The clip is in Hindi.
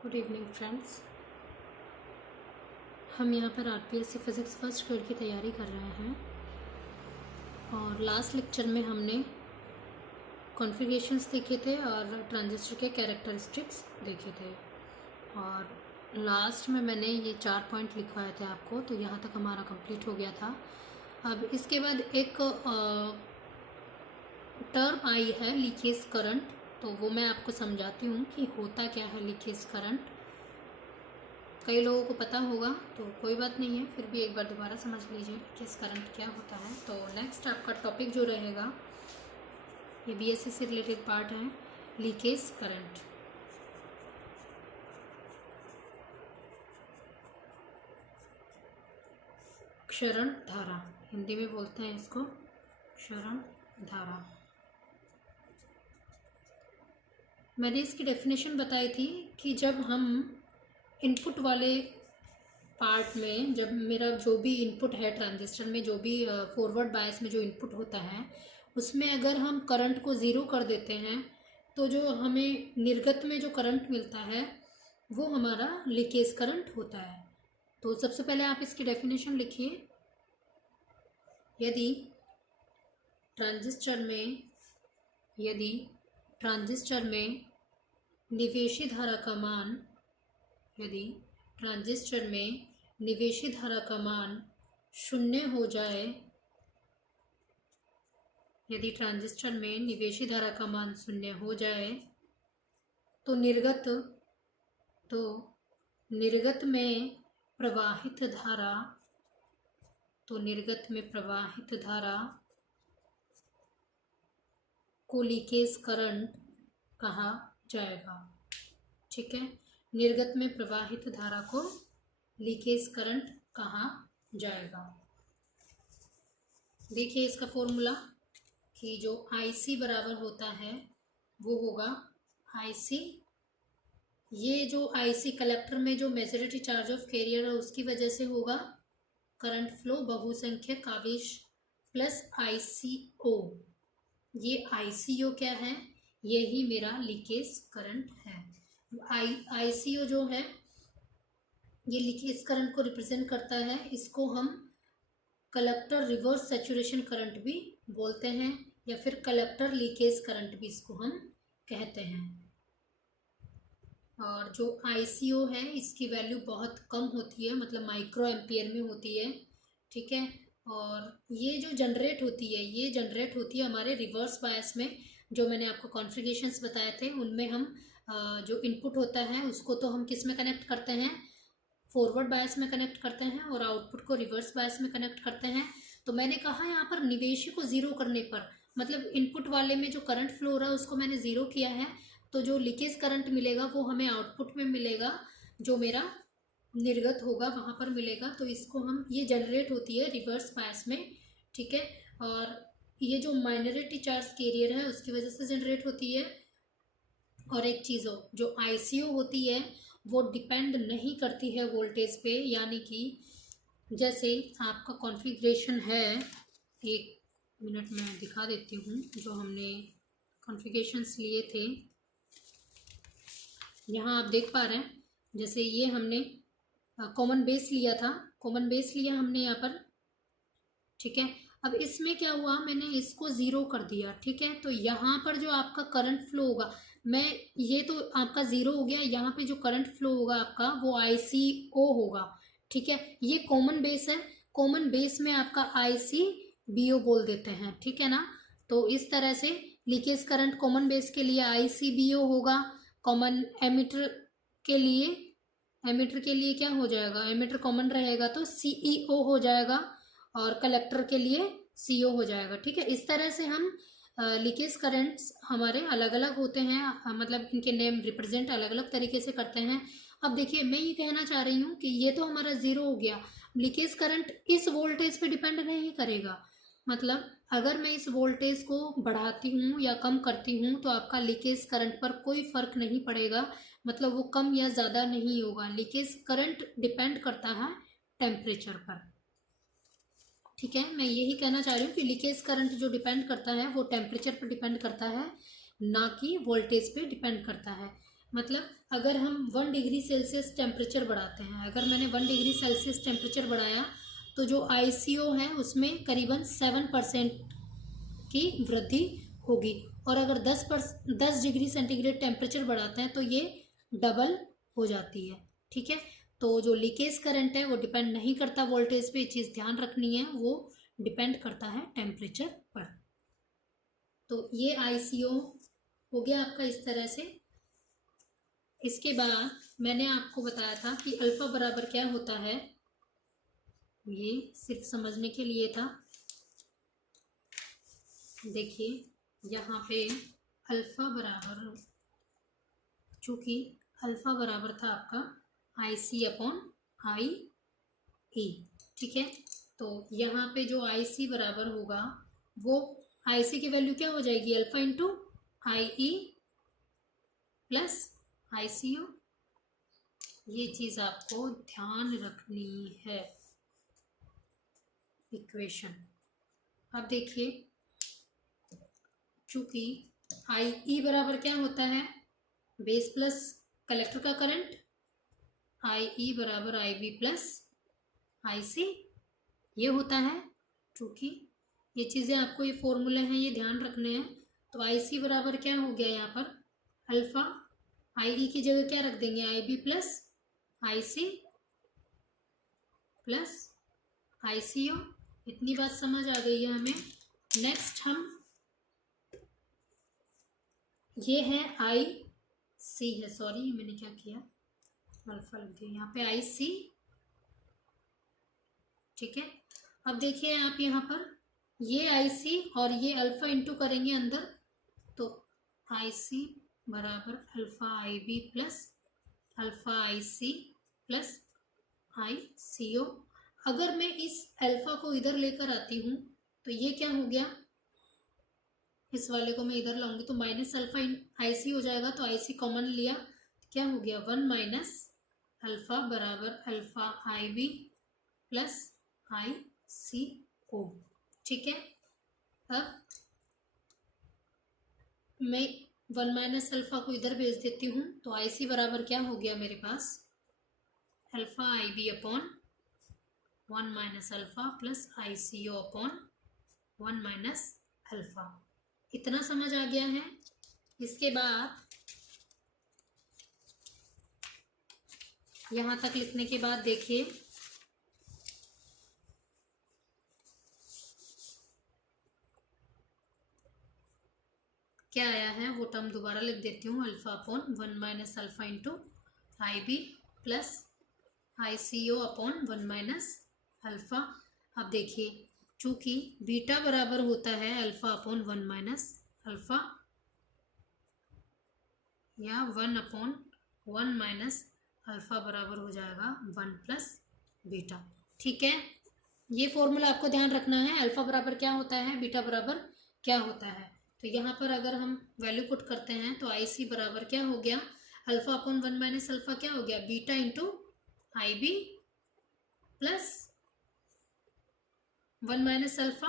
Good evening friends. हम यहाँ पर आरपीएससी फिज़िक्स फर्स्ट ग्रेड की तैयारी कर रहे हैं और लास्ट लेक्चर में हमने कॉन्फ़िगरेशंस देखे थे और ट्रांजिस्टर के कैरेक्टरिस्टिक्स देखे थे और लास्ट में मैंने ये 4 पॉइंट लिखवाए थे आपको, तो यहाँ तक हमारा कंप्लीट हो गया था। अब इसके बाद एक टर्म आई है लीकेज करंट, तो वो मैं आपको समझाती हूँ कि होता क्या है लीकेज करंट। कई लोगों को पता होगा तो कोई बात नहीं है, फिर भी एक बार दोबारा समझ लीजिए लीकेज करंट क्या होता है। तो नेक्स्ट आपका टॉपिक जो रहेगा ये बीएससी से रिलेटेड पार्ट है, लीकेज करंट। क्षरण धारा, हिंदी में बोलते हैं इसको क्षरण धारा। मैंने इसकी डेफिनेशन बताई थी कि जब हम इनपुट वाले पार्ट में, जब मेरा जो भी इनपुट है ट्रांजिस्टर में, जो भी फॉरवर्ड बायस में जो इनपुट होता है, उसमें अगर हम करंट को ज़ीरो कर देते हैं तो जो हमें निर्गत में जो करंट मिलता है वो हमारा लीकेज करंट होता है। तो सबसे पहले आप इसकी डेफिनेशन लिखिए। यदि ट्रांजिस्टर में निवेशी धारा का मान, यदि ट्रांजिस्टर में निवेशी धारा का मान शून्य हो जाए, यदि ट्रांजिस्टर में निवेशी धारा का मान शून्य हो जाए तो निर्गत में प्रवाहित धारा को लीकेज करंट कहा जाएगा। ठीक है, निर्गत में प्रवाहित धारा को लीकेज करंट कहा जाएगा। देखिए इसका फॉर्मूला कि जो IC बराबर होता है वो होगा IC, ये जो IC कलेक्टर में जो मेजॉरिटी चार्ज ऑफ कैरियर है उसकी वजह से होगा करंट फ्लो बहुसंख्यक आवेश प्लस ICO। ये ICO क्या है? यही मेरा लीकेज करंट है। ICO जो है ये लीकेज करंट को रिप्रेजेंट करता है। इसको हम कलेक्टर रिवर्स सैचुरेशन करंट भी बोलते हैं या फिर कलेक्टर लीकेज करंट भी इसको हम कहते हैं। और जो ICO है इसकी वैल्यू बहुत कम होती है, मतलब माइक्रो एम्पियर में होती है। ठीक है, और ये जो जनरेट होती है ये जनरेट होती है हमारे रिवर्स बायस में। जो मैंने आपको कॉन्फ़िगरेशंस बताए थे उनमें हम जो इनपुट होता है उसको तो हम किस में कनेक्ट करते हैं, फॉरवर्ड बायस में कनेक्ट करते हैं, और आउटपुट को रिवर्स बायस में कनेक्ट करते हैं। तो मैंने कहा यहाँ पर निवेशी को ज़ीरो करने पर, मतलब इनपुट वाले में जो करंट फ्लो हो रहा है उसको मैंने ज़ीरो किया है, तो जो लीकेज करंट मिलेगा वो हमें आउटपुट में मिलेगा, जो मेरा निर्गत होगा वहाँ पर मिलेगा। तो इसको हम, ये जनरेट होती है रिवर्स बायस में। ठीक है, और ये जो माइनॉरिटी चार्ज कैरियर है उसकी वजह से जनरेट होती है। और एक चीज़ हो, जो ICO होती है वो डिपेंड नहीं करती है वोल्टेज पे, यानी कि जैसे आपका कॉन्फ़िगरेशन है, एक मिनट में दिखा देती हूँ जो हमने कॉन्फ़िगरेशंस लिए थे। यहाँ आप देख पा रहे हैं, जैसे ये हमने कॉमन बेस लिया था, कॉमन बेस लिया हमने यहाँ पर। ठीक है, अब इसमें क्या हुआ, मैंने इसको ज़ीरो कर दिया। ठीक है, तो यहाँ पर जो आपका करंट फ्लो होगा, मैं ये तो आपका ज़ीरो हो गया, यहाँ पे जो करंट फ्लो होगा आपका वो ICO होगा। ठीक है, ये कॉमन बेस है, कॉमन बेस में आपका ICBO बोल देते हैं। ठीक है ना, तो इस तरह से लीकेज करंट कॉमन बेस के लिए ICBO होगा, कॉमन एमिटर के लिए क्या हो जाएगा, एमिटर कॉमन रहेगा तो CEO हो जाएगा, और कलेक्टर के लिए CO हो जाएगा। ठीक है, इस तरह से हम लीकेज करंट्स हमारे अलग अलग होते हैं, मतलब इनके नेम रिप्रेजेंट अलग अलग तरीके से करते हैं। अब देखिए मैं ये कहना चाह रही हूँ कि ये तो हमारा ज़ीरो हो गया, लीकेज करंट इस वोल्टेज पे डिपेंड नहीं करेगा। मतलब अगर मैं इस वोल्टेज को बढ़ाती हूँ या कम करती हूँ तो आपका लीकेज करंट पर कोई फ़र्क नहीं पड़ेगा, मतलब वो कम या ज़्यादा नहीं होगा। लीकेज करंट डिपेंड करता है टेम्परेचर पर। ठीक है, मैं यही कहना चाह रही हूँ कि लीकेज करंट जो डिपेंड करता है वो टेम्परेचर पर डिपेंड करता है, ना कि वोल्टेज पे डिपेंड करता है। मतलब अगर हम 1 डिग्री सेल्सियस टेम्परेचर बढ़ाते हैं, अगर मैंने 1 डिग्री सेल्सियस टेम्परेचर बढ़ाया तो जो ICO है उसमें करीबन 7% की वृद्धि होगी। और अगर 10 डिग्री सेंटीग्रेड टेम्परेचर बढ़ाते हैं तो ये डबल हो जाती है। ठीक है, तो जो लीकेज करंट है वो डिपेंड नहीं करता वोल्टेज पे, ये चीज़ ध्यान रखनी है, वो डिपेंड करता है टेम्परेचर पर। तो ये ICO हो गया आपका इस तरह से। इसके बाद मैंने आपको बताया था कि अल्फा बराबर क्या होता है, ये सिर्फ समझने के लिए था। देखिए यहाँ पे अल्फा बराबर, चूंकि अल्फा बराबर था आपका IC/IE, ठीक है, तो यहाँ पे जो IC बराबर होगा वो IC की वैल्यू क्या हो जाएगी, alpha into IE plus ICO। ये चीज आपको ध्यान रखनी है इक्वेशन। अब देखिए, चूंकि IE बराबर क्या होता है, बेस प्लस कलेक्टर का करंट, IE बराबर IB प्लस IC ये होता है। चूंकि ये चीज़ें आपको, ये फॉर्मूले हैं, ये ध्यान रखने हैं। तो IC बराबर क्या हो गया यहाँ पर, अल्फा, IE की जगह क्या रख देंगे, IB plus IC plus ICO। इतनी बात समझ आ गई है हमें। नेक्स्ट हम, ये है IC है, सॉरी मैंने क्या किया, अल्फा लिख दिया, यहाँ पे IC, ठीक है। अब देखिए आप यहाँ पर ये IC और ये अल्फा इंटू करेंगे अंदर, तो IC बराबर alpha IB plus alpha IC plus ICO। अगर मैं इस अल्फा को इधर लेकर आती हूँ तो ये क्या हो गया, इस वाले को मैं इधर लाऊंगी तो माइनस अल्फा IC हो जाएगा। तो IC कॉमन लिया, क्या हो गया, 1 माइनस अल्फा बराबर अल्फा IB प्लस ICO, ठीक है। अब मैं 1 माइनस अल्फा को इधर भेज देती हूँ, तो IC बराबर क्या हो गया मेरे पास, alpha IB upon 1 minus alpha plus ICO upon 1 minus alpha. इतना समझ आ गया है। इसके बाद यहाँ तक लिखने के बाद देखिए, क्या आया है वो टर्म दोबारा लिख देती हूँ, alpha upon 1 minus alpha into IB plus ICO upon 1 minus alpha. अब देखिए, चूंकि बीटा बराबर होता है अल्फा अपॉन 1 माइनस अल्फा, या 1 अपॉन 1 माइनस अल्फा बराबर हो जाएगा 1 प्लस बीटा, ठीक है। ये फॉर्मूला आपको ध्यान रखना है, अल्फा बराबर क्या होता है, बीटा बराबर क्या होता है। तो यहाँ पर अगर हम वैल्यू पुट करते हैं तो IC बराबर क्या हो गया, अल्फा अपॉन 1 माइनस अल्फा क्या हो गया, beta into IB plus 1 minus alpha